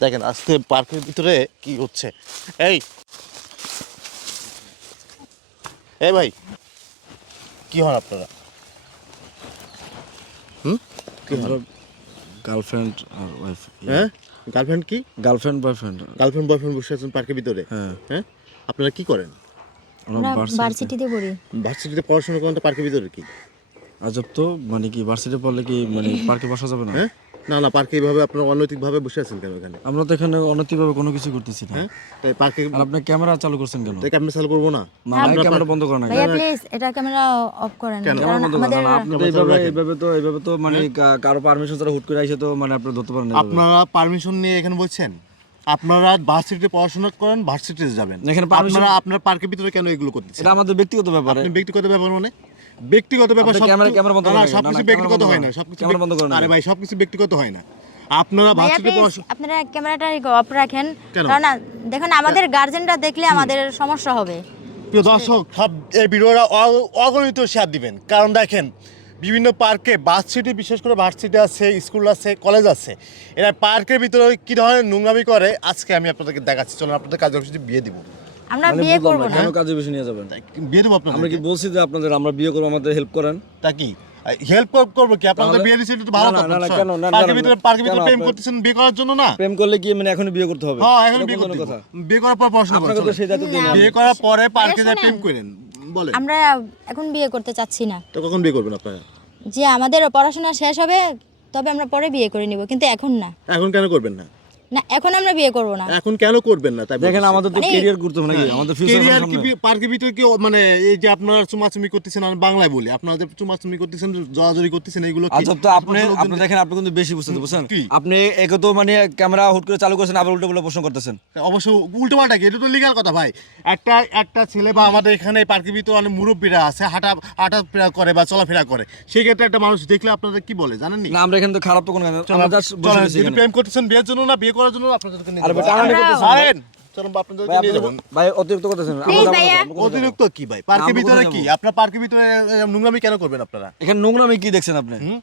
দেখেন আজকে পার্কের ভিতরে কি হচ্ছে। এই এই ভাই, কি হন আপনারা? কি হন? গার্লফ্রেন্ড আর ওয়াইফ। হ্যাঁ, গার্লফ্রেন্ড কি? Girlfriend boyfriend. গার্লফ্রেন্ড বয়ফ্রেন্ড বসে আছেন পার্কের ভিতরে? হ্যাঁ। হ্যাঁ, আপনারা কি করেন? আমরা ভার্সিটিতে পড়ি। ভার্সিটিতে পড়াশোনা করেন, তো পার্কের ভিতরে কি আজব তো, মানে কি ভার্সিটি পড়লে কি মানে পার্কে বসা যাবে না? হ্যাঁ, না না, পার্কে এইভাবে আপনারা অনৈতিকভাবে বসে আছেন কেন এখানে? আমরা তো এখানে অনৈতিকভাবে কোনো কিছু করতেছি না। হ্যাঁ, তাই পার্কে আর আপনি ক্যামেরা চালু করছেন কেন? তাই ক্যামেরা চালু করবো না? না না, ক্যামেরা বন্ধ করেন না। ভাইয়া প্লিজ এটা ক্যামেরা অফ করেন, ক্যামেরা কারণ বন্ধ করেন আমাদের না। আপনি তো এইভাবে তো মানে কারো পারমিশন ছাড়া হুট করে আইসে তো মানে আপনি ধরতে পারেন না। আপনারা পারমিশন নিয়ে এখানে বলছেন? আপনারা ভার্সিটিতে পড়াশোনা করেন, ভার্সিটিতে যাবেন, এখানে permission- আপনারা আপনার পার্কের ভিতরে কেন এগুলো করতেছেন? এটা আমাদের ব্যক্তিগত ব্যাপার। আপনি ব্যক্তিগত ব্যাপার মানে? ব্যক্তিগত ব্যাপার আপনি সব ক্যামেরা বন্ধ না, করেন। সবকিছু না, না, ব্যক্তিগত ক্যামেরা হয় না, বন্ধ সবকিছু ক্যামেরা বন্ধ করেন। আরে ভাই, সবকিছু ব্যক্তিগত হয় না। আপনারা ভাইয়া ভার্সিটিতে প্লিজ পড়াশোনা আপনারা ক্যামেরাটা অফ রাখেন, কেন? কারণ দেখুন আমাদের গার্জেনরা দেখলে আমাদের সমস্যা হবে। প্রিয় দর্শক, সব এই ভিডিওটা অগণিত শেয়ার দিবেন, কারণ দেখেন বিভিন্ন পার্কে, ভার্সিটি, বিশেষ করে ভার্সিটি আছে, স্কুল আছে, কলেজ আছে, এরা পার্কের ভিতরে কী ধরনের নোংরামি করে আজকে আমি আপনাদেরকে দেখাচ্ছি। চলুন আপনাদের কাজে অফিসে বিয়ে দিব। আমরা মানে বিয়ে বুঝলাম করব না, না। কেন কাজে বেশি নিয়ে যাবেন? বিয়ে দেবো আমরা আপনাদের। কি বলছি যে আপনাদের আমরা বিয়ে করবো, আমাদের হেল্প করেন? তা কি হেল্প করবো কি? আপনাদের তাহলে? বিয়ে দিচ্ছে, এটা তো ভালো না, কথা। না, না, কেন? না, পার্কের না, ভিতরে না, পার্কের ভিতরে কেন প্রেম আপনার- করতেছেন বিয়ে করার জন্য না? প্রেম করলে কি মানে এখনই বিয়ে করতে হবে? হ্যাঁ, এখন এটা বিয়ে কোন করতে কথা? বিয়ে করার পর পড়াশোনা আপনাকে তো করেন। সেই দায়িত্ব দিই না। বিয়ে করার পরে পার্কে ভাইয়া যা শোনেন। প্রেম করেন, বলেন আমরা এখন বিয়ে করতে চাচ্ছি না। তো কখন বিয়ে করবেন আপনারা? যে আমাদের পড়াশোনা শেষ হবে তবে আমরা পরে বিয়ে করে নিব, কিন্তু এখন না। এখন কেন করবেন না? না, এখন আমরা বিয়ে করব না। এখন কেন করবেন না? তাই দেখেন বলতেছি। আমাদের তো মানে- ক্যারিয়ার গুরুত্বপূর্ণ নাকি, আমাদের ফিউচার কেরিয়ার কি সামনে। পার্কের ভিতরে কি মানে এই যে আপনারা চুমাচুমি করতেছেন, আমি বাংলায় বলি, আপনারা যে চুমাচুমি করতেছেন, জড়াজড়ি করতেছেন, এইগুলো কি? আচ্ছা তো আপনি আপনি দেখেন, আপনি কিন্তু বেশি বুঝতে বুঝছেন। কি? আপনি একে তো মানে ক্যামেরা হুট করে চালু করছেন, আবার উল্টো পাল্টা প্রশ্ন করতেছেন। অবশ্য উল্টো পাল্টা কি? এটা তো লিগ্যাল কথা ভাই। একটা ছেলে বা আমাদের এখানে পার্কের ভিতরে অনেক মুরব্বীরা আছে, হাঁটাফেরা করে বা চলাফেরা করে, সেই ক্ষেত্রে একটা মানুষ দেখলে আপনাদের কি বলে জানেননি? না আমরা এখানে তো খারাপ তো কোনো কাজ না, আমরা জাস্ট বসে চলেন, আছি যদি এখানে। প্রেম করতেছেন বিয়ের জন্য না বিয়ে করার জন্য, আপনাদেরকে নিয়ে আরে যাবো। ভাই, টানাটানি আরে, করতেছেন। আরেন, চলুন বা আপনাদেরকে ভাই নিয়ে আপনি যাবেন। ভাই অতিরিক্ত করতেছেন। Please ভাইয়া। অতিরিক্ত কি ভাই? পার্কের আমরা ভিতরে কোথায় কি যাবো? আপনার পার্কের ভিতরে নোংরামি কেন করবেন আপনারা? এখানে নোংরামি কি দেখছেন আপনি?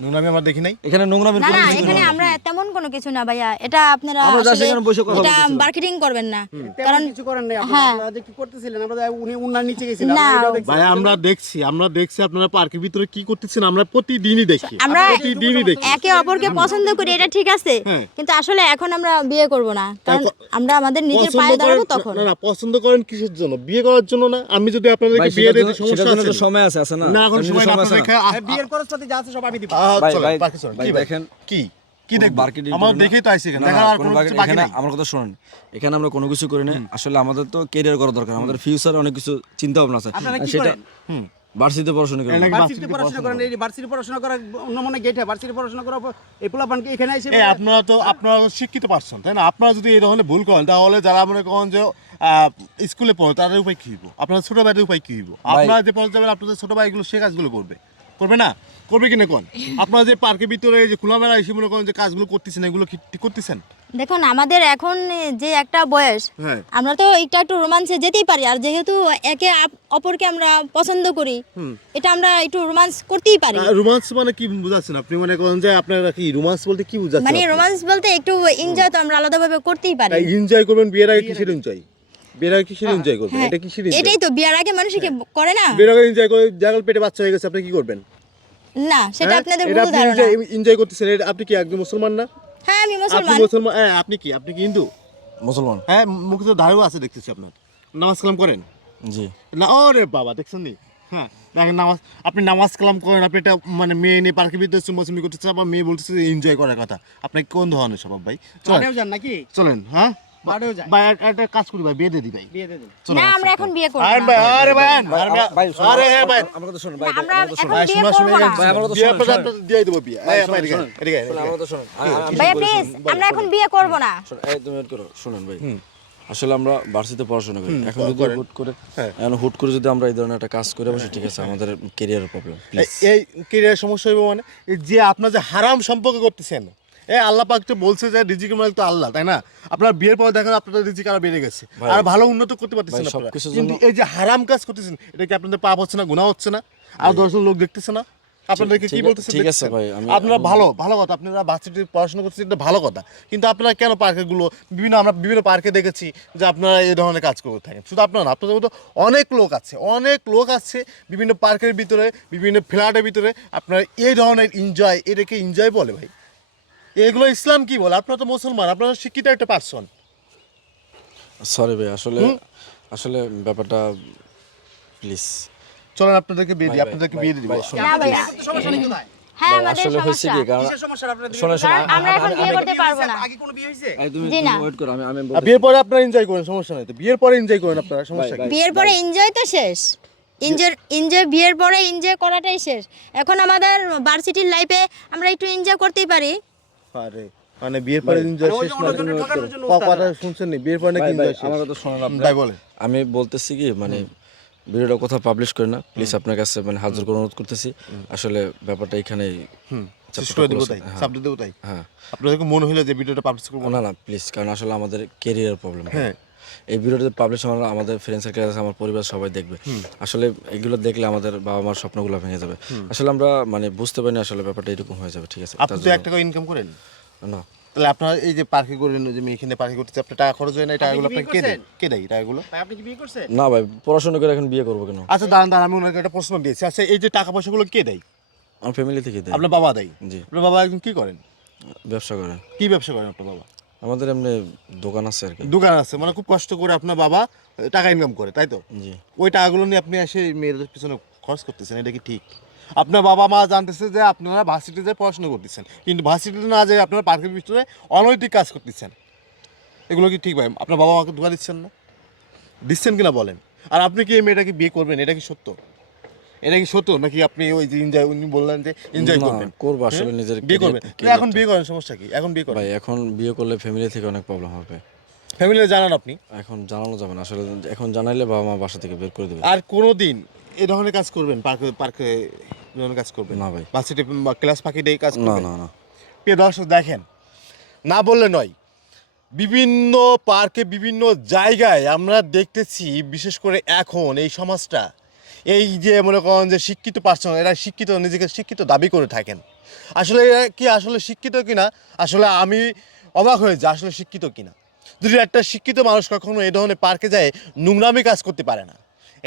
নোংরামি আমরা দেখি নাই। এখানে নোংরামি না কোনো না, কিছু এখানে নেই। আমরা তেমন কোনো কিছু না ভাইয়া, এটা আপনারা আমরা just আসলে এখানে বসে কথা এটা বলতেছিলাম। মার্কেটিং করবেন না, তেমন কারণ কিছু করেন নাই হ্যাঁ। আপনারা যে কি করতেছিলেন, আমরা উনি উনার নিচে গেছিলাম, না। আমরা এটাও দেখছি। ভাই আমরা দেখছি আপনারা পার্কের ভিতরে কি করতেছেন, আমরা প্রতিদিনই দেখি। আমরা প্রতিদিনই দেখি। একে অপরকে পছন্দ করি, এটা ঠিক আছে, হ্যাঁ। কিন্তু আসলে এখন আমরা বিয়ে করব না, কারণ আমরা আমাদের নিজের পছন্দ পায়ে দাঁড়াবো করেন- তখন। না না, পছন্দ করেন কিসের জন্য? বিয়ে করার জন্য না? আমি যদি আপনাদেরকে ভাই বিয়ে সেটার দিতে জন্য- সমস্যা সেটার জন্য আছে? তো সময় আছে না? না, এখন এমনি সময় না, আছে আপনাদের না? খেয়ে- হ্যাঁ, বিয়ের খরচপাতি যা আছে সব আমি দিব। ভাই, চলেন, ভাই, পার্কে চলেন। ভাই কি ভাই? দেখেন, কি কোনো দেখবো? marketing আমার করি না। দেখেই তো আইছি এখানে, না, দেখার না, আর কোনো কোনো কিছু marketing- বাকি এখানে নাই। আমার কথা শুনুন, এখানে আমরা কোনো কিছু করি না। আসলে আমাদের তো ক্যারিয়ার করা দরকার, আমাদের ফিউচারে অনেক কিছু চিন্তা ভাবনা আছে। আপনারা কি সেটা করেন? ভার্সিটিতে পড়াশোনা করি। এলাকা- ভার্সিটিতে পড়াশোনা করেন, এই ভার্সিটি পড়াশোনা করার অন্য মনে গেটে ভার্সিটি পড়াশোনা করার পর এই পোলাপানকে এখানে এসে এই আপনারা তো শিক্ষিত পারছেন, তাই না? আপনারা যদি এই ধরনের ভুল করেন, তাহলে যারা মনে করেন যে স্কুলে পড়ে, তাদের উপায় কি হইব? আপনার ছোট ভাইদের উপায় কি হইব? আপনারা যে পড়ে যাবেন, আপনাদের ছোট ভাইগুলো সে কাজগুলো করবে না? করবে কিনা কোন? আপনারা যে পার্কের ভিতরে এই যে খোলামেলা এসে মনে করেন যে কাজগুলো করতেছেন, এগুলো কি ঠিক করতেছেন? দেখুন আমাদের এখন যে একটা বয়স, হ্যাঁ। আমরা তো একটু রোমান্সে যেতেই পারি, আর যেহেতু একে অপরকে আমরা পছন্দ করি, এটা আমরা একটু রোমান্স করতেই পারি। রোমান্স মানে কি বুঝাচ্ছেন আপনি? মনে করেন যে আপনারা কি রোমান্স বলতে কি বুঝাচ্ছেন? মানে রোমান্স বলতে একটু এনজয় তো আমরা আলাদাভাবে করতেই পারি। এনজয় করবেন বিয়ের আগে? কিসের এনজয়? বিয়ের আগে কিসের এনজয় করবেন? হ্যাঁ, এটা কিসের এনজয়? এটাই তো বিয়ার আগে মানুষ কি করে না? বিয়ের আগে এনজয় করে জাগাল পেটে বাচ্চা হয়ে গেছে, আপনি কি করবেন? না, সেটা হ্যাঁ? আপনাদের এটা ভুল আপনি ধারণা। এনজয় করতেছেন, এটা আপনি কি একজন মুসলমান না? হ্যাঁ আমি আপনি মুসলমান। মুসলমান, হ্যাঁ, আপনি কি হিন্দু? মুসলমান। হ্যাঁ, মুখে তো দাড়িও আছে দেখতেছি আপনার। নামাজ কালাম করেন জি। না? ওরে বাবা, দেখছেন নি? হ্যাঁ, দেখেন আপনি নামাজ কালাম করেন, আপনি এটা মানে মেয়ে নিয়ে পার্কের ভিতরে চুম্বাচুম্বি করতেছে, আবার মেয়ে বলতেছে এনজয় করার কথা। আপনি কোন ধরনের স্বভাব ভাই? বাড়িও যান নাকি? চলেন, হ্যাঁ বাড়িও যায়। ভাই, একটা কাজ করি ভাই, বিয়ে দিয়ে দিই ভাই। বিয়ে দিয়ে দেন। চলেন, না আসেন। আমরা এখন বিয়ে করব আরে না। ভাই, আরে ভাই, ভাই শোনো, আরে হ্যাঁ ভাই, আমার কথা শুনুন ভাই, আমরা আমার কথা শুনুন। এখন বিয়ে শোনা, করব না। ভাই, আমার কথা বিয়ে শোনেন, আপনাদের শোনেন। দিয়ে দেবো বিয়ে। এই, শোনেন, এদিকে আয়, শোনেন। এদিকে আয়, শোনেন, আমার কথা শুনুন। আমি ভাইয়া বলি, প্লিজ, শুনুন। আমরা এখন বিয়ে করব না। শোনেন, এই তুমি ওয়েট করো, শুনুন ভাই। আসলে আমরা ভার্সিটিতে পড়াশোনা করি, এখন যদি করেন। হুট করে যদি আমরা এই ধরনের একটা কাজ করে বসি, ঠিক আছে, আমাদের ক্যারিয়ারের প্রবলেম। প্লিজ এই কেরিয়ার সমস্যা হইব মানে? এই যে আপনার যে হারাম সম্পর্ক করতেছেন, আল্লাহ পাক তো বলছে যে রিজিকের মালিক তো আল্লাহ, তাই না? আপনার বিয়ের পর দেখেন আপনাদের রিজিক আরো বেড়ে গেছে, আর ভালো উন্নত করতে পারতেছেন ভাই, আপনারা। সবকিছুর কিন্তু জন্য- এই যে হারাম কাজ করতেছেন, এটা কি আপনাদের পাপ হচ্ছে না, গুনাহ হচ্ছে না? আর 10 জন লোক দেখতেছে না? আপনাদেরকে কি বলতেছে ঠিক আছে দেখছেন? ভাই, আপনারা ভালো কথা, আপনারা ভার্সিটি পড়াশোনা করতেছেন, এটা ভালো কথা, কিন্তু আপনারা কেন পার্কগুলো আমরা বিভিন্ন পার্কে দেখেছি যে আপনারা এই ধরনের কাজ করে থাকেন। শুধু আপনারা না, আপনাদের মতো অনেক লোক আছে বিভিন্ন পার্কের ভিতরে, বিভিন্ন ফ্ল্যাটের ভিতরে আপনারা এই ধরনের এনজয়, এটাকে এনজয় বলে ভাই? এগুলো ইসলাম কি বলে? আপনারা তো মুসলমান, আপনারা শিক্ষিত একটা পার্সন। সরি ভাই, আসলে ব্যাপারটা প্লিজ। চলেন আপনাদেরকে বিয়ে দিই, ভাই, আপনাদেরকে ভাই, বিয়ে দিব। ভাই, না ভাইয়া, সমস্যা নেই কোথায়? হ্যাঁ ভাই, আমাদের আসলে হয়েছে সমস্যা। কি, কারণ কিসের সমস্যা আপনাদের? শোনো, কারণ আমরা এখন বিয়ে করতে পারবো না। আগে কোনো বিয়ে হয়েছে? তুমি জি না। ওয়েট করো, আমি বিয়ের পরে আপনারা এনজয় করেন, সমস্যা নাই তো। বিয়ের পরে এনজয় করেন আপনারা, সমস্যা ভাই, কি? বিয়ের পরে এনজয় তো শেষ। এনজয় বিয়ের পরে এনজয় করাটাই শেষ। এখন আমাদের ভার্সিটির লাইফে আমরা একটু এনজয় করতেই পারি। আরে মানে বিয়ের পরে এনজয় ওই শেষ যে না? অন্যজনের ঠকানোর জন্য কথা শুনছেন নি? বিয়ের পরে নাকি এনজয় শেষ? আমার কথা শোনেন আপনি। ভাই বলেন। আমি বলতেছি কি, মানে ভিডিওটা কোথাও পাবলিশ করি না প্লিজ, আপনার কাছে মানে হাত জোর করে অনুরোধ করতেছি। আসলে ব্যাপারটা এখানেই শেষ করে দেবো তাই, সাবজেক্ট দেবো তাই। হ্যাঁ, আপনাদেরকে মনে হলো যে ভিডিওটা পাবলিশ করবো? না প্লিজ, কারণ আসলে আমাদের কেরিয়ার প্রবলেম। হ্যাঁ। এই ভিডিওটা পাবলিশ আমাদের ফ্রেন্ড সার্কেল আছে, আমার পরিবার সবাই দেখবে। আসলে এগুলো দেখলে আমাদের বাবা মার স্বপ্নগুলো ভেঙে যাবে। আসলে আমরা মানে বুঝতে পারিনি আসলে ব্যাপারটা এরকম হয়ে যাবে, ঠিক আছে? আপনি তো 1 টাকা ইনকাম করেন, না তাহলে আপনারা এই যে পার্কে করেন, যে আমি এখানে পার্কে করতেছি, আপনার টাকা খরচ হয় না? এই টাকাগুলো আপনাকে কে দেয়? কে দেয় এই টাকাগুলো? ভাই আপনি কি বিয়ে করছেন? না ভাই, পড়াশোনা করে এখন বিয়ে করবো কেন? আচ্ছা দাঁড়ান, আমি ওনাকে একটা প্রশ্ন দিয়েছি। আচ্ছা এই যে টাকা পয়সাগুলো কে দেয়? আমার ফ্যামিলি থেকে দেয়। আপনার বাবা দেয়? জি। আপনার বাবা একজন কি করেন? ব্যবসা করে। কি ব্যবসা করেন আপনার বাবা? আমাদের এমনি দোকান আছে আর কি। দোকান আছে, মানে খুব কষ্ট করে আপনার বাবা টাকা ইনকাম করে, তাই তো? জি। ওই টাকাগুলো নিয়ে আপনি এসে মেয়েদের পিছনে খরচ করতেছেন, এটা কি ঠিক? আপনার বাবা মা জানতেছে যে আপনারা ভার্সিটিতে পড়াশোনা করতেছেন, কিন্তু ভার্সিটিতে না যেয়ে আপনারা পার্কের ভিতরে অনৈতিক কাজ করতেছেন, এগুলো কি ঠিক ভাই? আপনার বাবা মাকে ধোকা দিচ্ছেন কিনা বলেন? আর আপনি কি এই মেয়েটাকে বিয়ে করবেন? এটা কি সত্য? এটা কি সত্য নাকি আপনি ওই যে এনজয়, উনি বললেন যে এনজয় না, করবেন? করবো আসলে হ্যাঁ? নিজের বিয়ে করবেন? career- এখন বিয়ে করেন, সমস্যা কি? এখন বিয়ে করেন, ভাই এখন বিয়ে করলে ফ্যামিলি থেকে অনেক প্রবলেম হবে। ফ্যামিলি জানান আপনি। এখন জানানো যাবে না আসলে, এখন জানাইলে বাবা মা বাসা থেকে বের করে দেবে। আর কোনোদিন এই ধরনের কাজ করবেন? পার্কে এই ধরনের কাজ করবেন? না ভাই। ভার্সিটি ক্লাস ফাঁকি দিয়ে কাজ না করবেন? না না প্রিয় দর্শক দেখেন, না বললে নয়, বিভিন্ন পার্কে বিভিন্ন জায়গায় আমরা দেখতেছি, বিশেষ করে এখন এই সমাজটা, এই যে মনে করেন যে শিক্ষিত পার্সন, এরা শিক্ষিত, নিজেকে শিক্ষিত দাবি করে থাকেন। আসলে এরা কি আসলে শিক্ষিত কিনা, আসলে আমি অবাক হয়ে যাই, আসলে শিক্ষিত কিনা। যদি একটা শিক্ষিত মানুষ কখনো এই ধরনের পার্কে যায় নোংরামি কাজ করতে পারে না।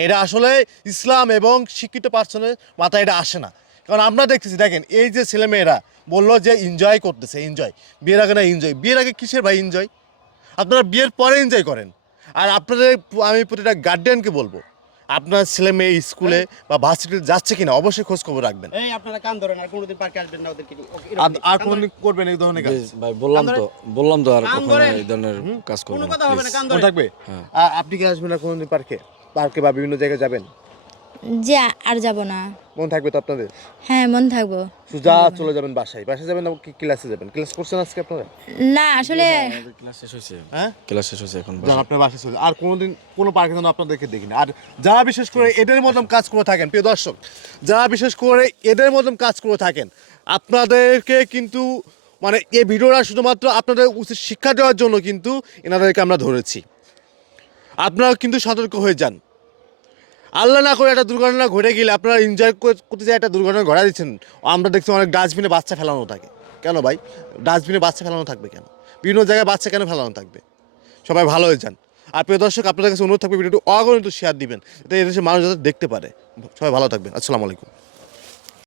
এটা আসলে ইসলাম এবং শিক্ষিত পার্সনের মাথায় এটা আসে না। কারণ আমরা দেখতেছি, দেখেন এই যে ছেলেমেয়েরা বললো যে এনজয় করতেছে, এনজয়। বিয়ের আগে না এনজয়, বিয়ের আগে কিসের ভাই এনজয়? আপনারা বিয়ের পরে এনজয় করেন। আর আপনাদের, আমি প্রতিটা গার্ডিয়ানকে বলবো, আপনার ছেলে মেয়ে স্কুলে বা ভার্সিটিতে যাচ্ছে কিনা অবশ্যই খোঁজ খবর রাখবেন। এই আপনারা কান ধরেন, আর কোনোদিন পার্কে আসবেন না ওদেরকে। আর কোনদিন করবেন এই ধরনের কাজ? Please, ভাই বললাম তো আর কান কখনো ধরেন। এই ধরনের কাজ করবো কোনো না কথা হবে না, please। কান মনে ধরেন। থাকবে? হ্যাঁ। আপনি কি আসবেন না কোনদিন পার্কে বা বিভিন্ন জায়গায় যাবেন? যে আর যাব না। মনে থাকবে তো আপনাদের? হ্যাঁ মন থাকবো। সোজা চলে যাবেন বাসায় যাবেন না কি ক্লাসে যাবেন? ক্লাস করছেন আজকে আপনারা? না আসলে আমাদের ক্লাস শেষ হয়েছে। হ্যাঁ, ক্লাস শেষ হয়েছে এখন যান আপনার বাসায় চলে। আর কোনোদিন কোনো পার্কে যেন আপনাদেরকে দেখিনি। আর যারা বিশেষ করে এদের মতন কাজ করে থাকেন, প্রিয় দর্শক, যারা বিশেষ করে এদের মতন কাজ করে থাকেন, আপনাদেরকে কিন্তু মানে এই ভিডিওটা শুধুমাত্র আপনাদের উচিত শিক্ষা দেওয়ার জন্য কিন্তু এনাদেরকে আমরা ধরেছি। আপনারা কিন্তু সতর্ক হয়ে যান। আল্লাহ না করে একটা দুর্ঘটনা ঘটে গেলে আপনারা এনজয় করতে যায় একটা দুর্ঘটনা ঘটা দিচ্ছেন। আমরা দেখছি অনেক ডাস্টবিনে বাচ্চা ফেলানো থাকে। কেন ভাই ডাস্টবিনে বাচ্চা ফেলানো থাকবে কেন? বিভিন্ন জায়গায় বাচ্চা কেন ফেলানো থাকবে? সবাই ভালো হয়ে যান। আর প্রিয় দর্শক, আপনাদের কাছে অনুরোধ থাকবে ভিডিওটি অগণিত শেয়ার দিবেন, যাতে এদেশের মানুষ যাতে দেখতে পারে। সবাই ভালো থাকবেন। আসসালামু আলাইকুম।